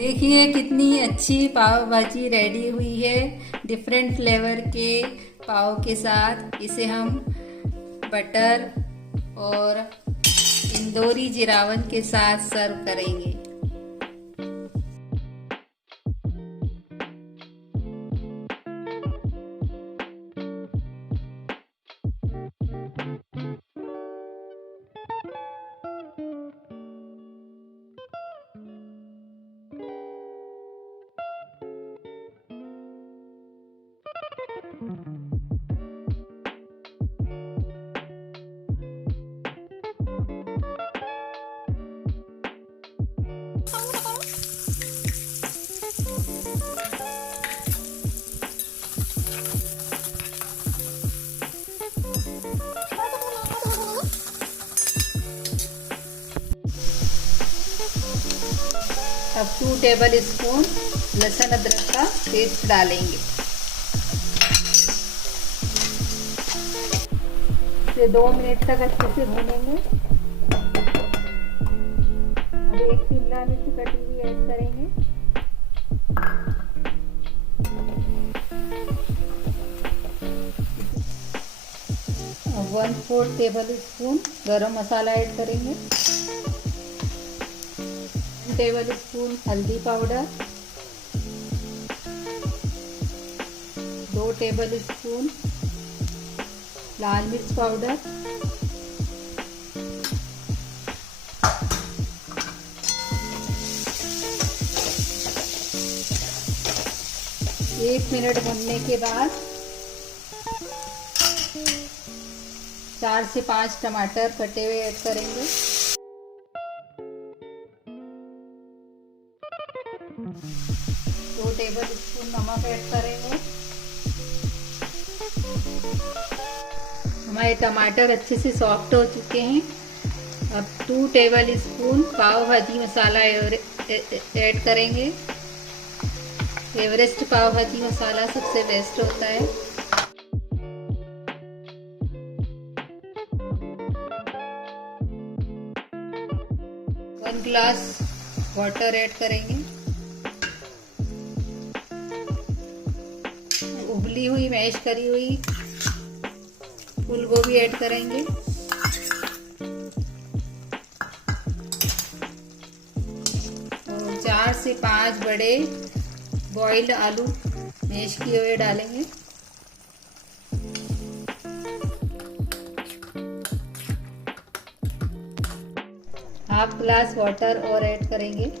देखिए कितनी अच्छी पाव भाजी रेडी हुई है डिफरेंट फ्लेवर के पाव के साथ। इसे हम बटर और इंदौरी जीरावन के साथ सर्व करेंगे। अब 2 टेबल स्पून लहसुन अदरक का पेस्ट डालेंगे। इसे 2 मिनट तक अच्छे से भूनेंगे। अब 1 शिमला मिर्च कटी हुई ऐड करेंगे। अब 1/4 टेबल स्पून गरम मसाला ऐड करेंगे। टेबल स्पून हल्दी पाउडर, 2 टेबल स्पून लाल मिर्च पाउडर, 1 मिनट भूनने के बाद 4 से 5 टमाटर कटे हुए ऐड करेंगे। 2 टेबल स्पून नमक ऐड करेंगे। हमारे टमाटर अच्छे से सॉफ्ट हो चुके हैं। अब 2 टेबल स्पून पाव भाजी मसाला ऐड करेंगे। एवरेस्ट पाव भाजी मसाला सबसे बेस्ट होता है। वन ग्लास वाटर ऐड करेंगे। उबली हुई मैश करी हुई फूल गोभी ऐड करेंगे। और 4 से 5 बड़े बॉइल्ड आलू मैश किए हुए डालेंगे। हाफ ग्लास वाटर और ऐड करेंगे।